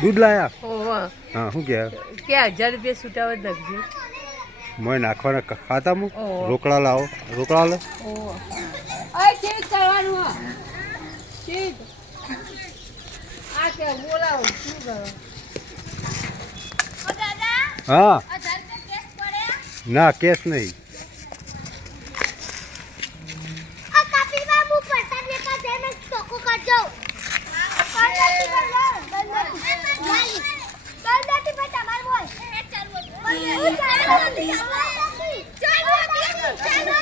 દૂધ લાયા ઓહો હા શું કે 1000 રૂપિયા છૂટાવ જ નાખજો મોય નાખવાના ખાતામાં ઓહો. રોકડા લાવો રોકડા લે ઓહો અય કેવી કરવાનું હો ઠીક આ કે બોલાવો શું કરો હા ના કેસ નહીં ચાલ